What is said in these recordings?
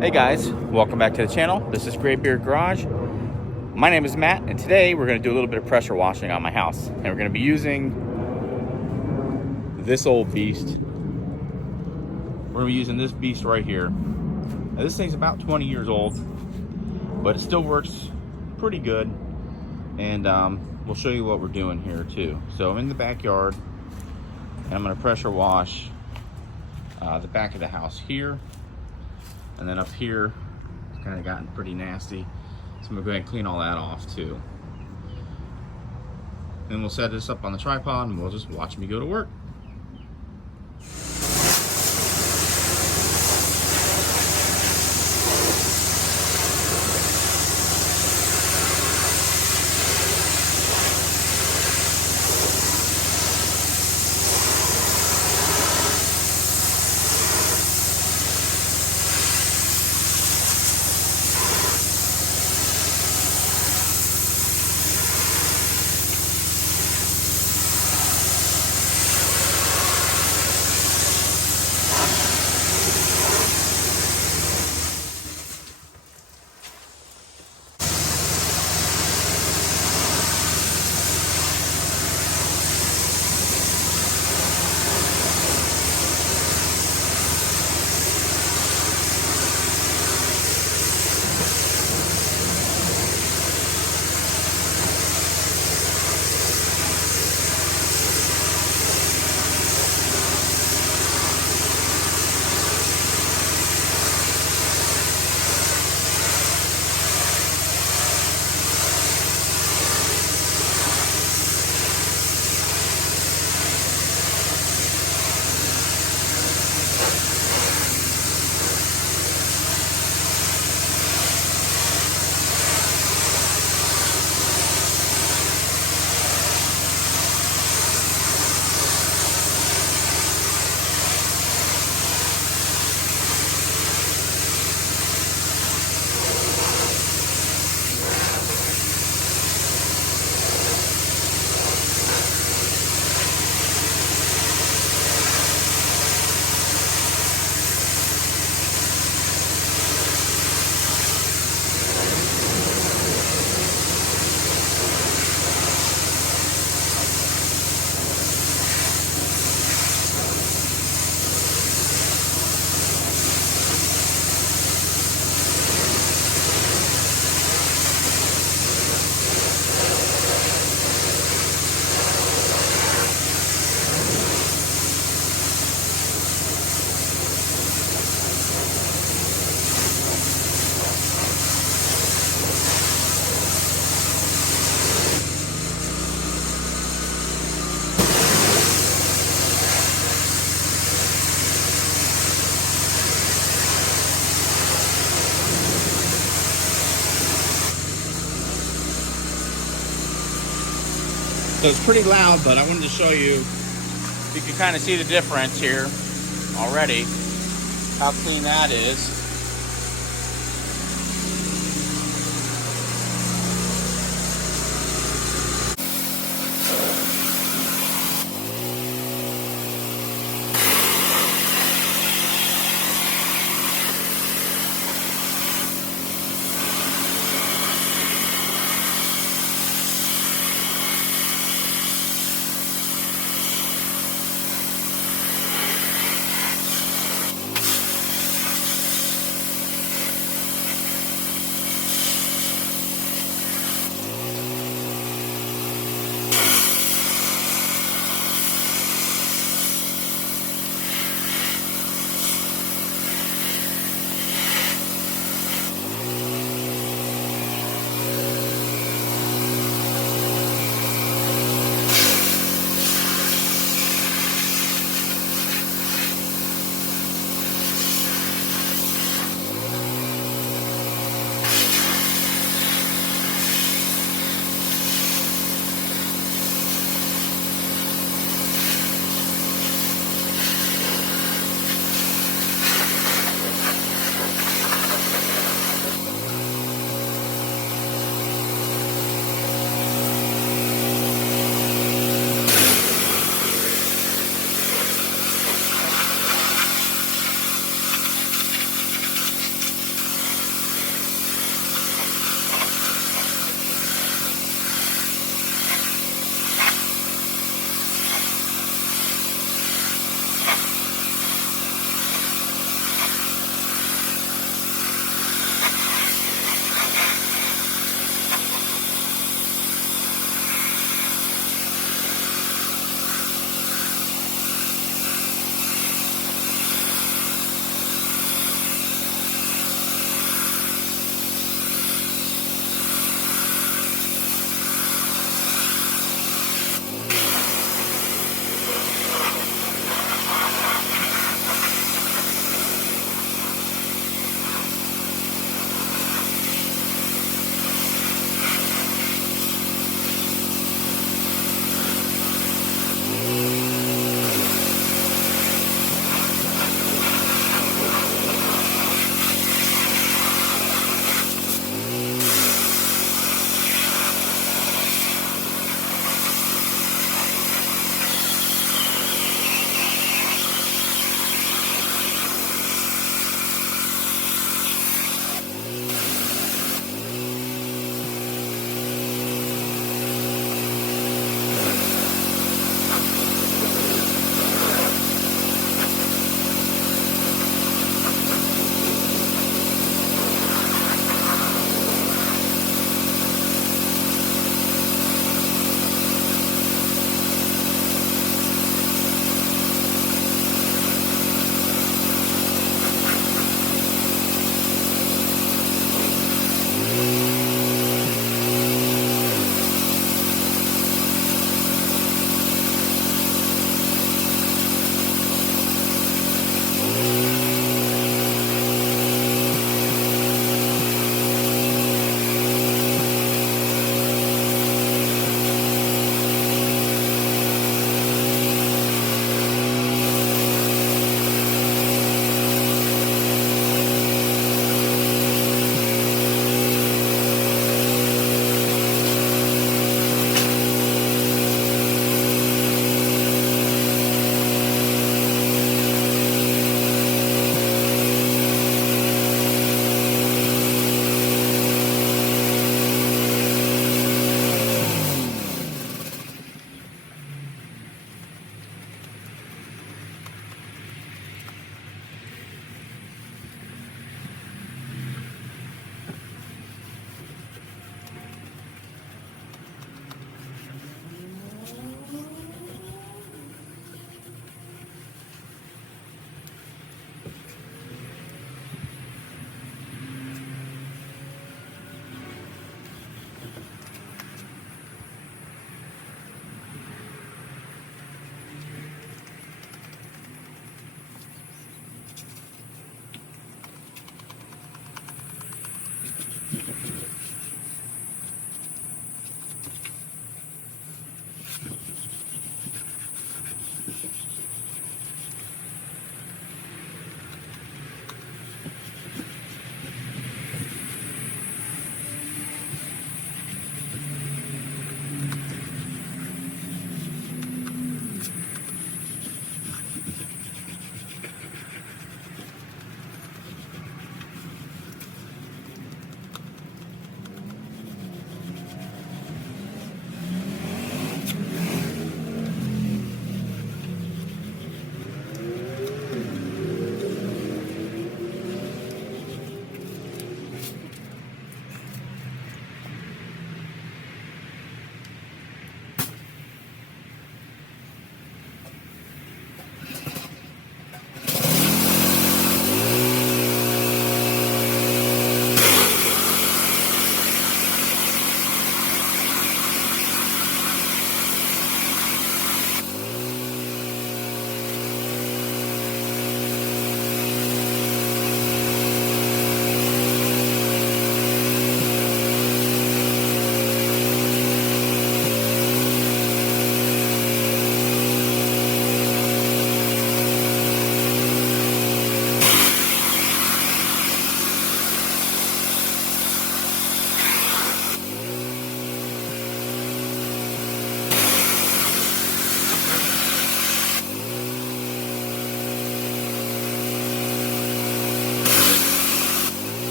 Hey guys, welcome back to the channel. This is Graybeard Garage. My name is Matt, and today we're going to do a little bit of pressure washing on my house. And we're going to be using this old beast. We're going to be using this beast right here. Now, this thing's about 20 years old, but it still works pretty good. And we'll show you what we're doing here too. So I'm in the backyard, and I'm going to pressure wash the back of the house here. And then up here, it's kind of gotten pretty nasty. So I'm gonna go ahead and clean all that off too. Then we'll set this up on the tripod and we'll just watch me go to work. So it's pretty loud, but I wanted to show you. You can kind of see the difference here already, how clean that is.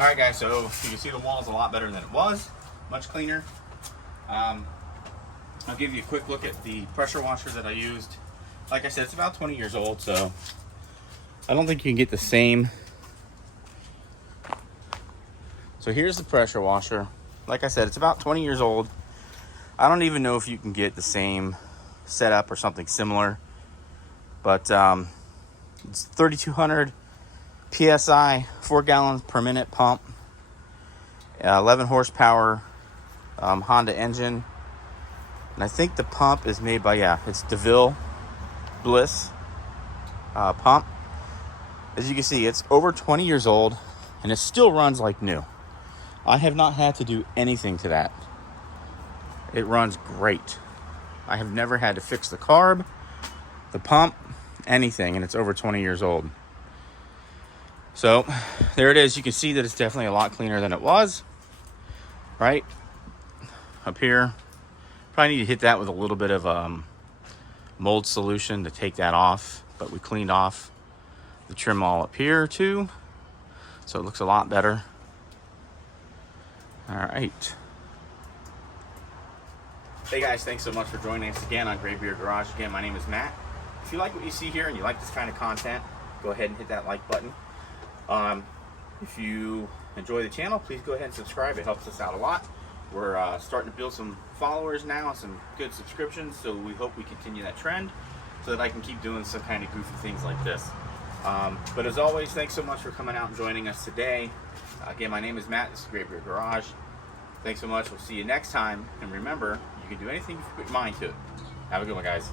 All right, guys, so you can see the wall is a lot better than it was, much cleaner. I'll give you a quick look at the pressure washer that I used. Like I said, it's about 20 years old, so I don't think you can get the same. So here's the pressure washer. Like I said, it's about 20 years old. I don't even know if you can get the same setup or something similar, but it's 3,200 PSI, 4 gallons per minute pump, 11 horsepower Honda engine. And I think the pump is made by, yeah, it's DeVille Bliss pump. As you can see, it's over 20 years old and it still runs like new. I have not had to do anything to that. It runs great. I have never had to fix the carb, the pump, anything, and it's over 20 years old. So there it is. You can see that it's definitely a lot cleaner than it was. Right up here, probably need to hit that with a little bit of mold solution to take that off, but we cleaned off the trim all up here too, so it looks a lot better. All right. Hey guys, thanks so much for joining us again on Graybeard Garage. Again, my name is Matt. If you like what you see here and you like this kind of content, go ahead and hit that like button. If you enjoy the channel, please go ahead and subscribe. It helps us out a lot. We're starting to build some followers now, some good subscriptions, so we hope we continue that trend so that I can keep doing some kind of goofy things like this. But as always, thanks so much for coming out and joining us today. Again, my name is Matt. This is Graybeard Garage. Thanks so much. We'll see you next time. And remember, you can do anything you put your mind to. Have a good one, guys.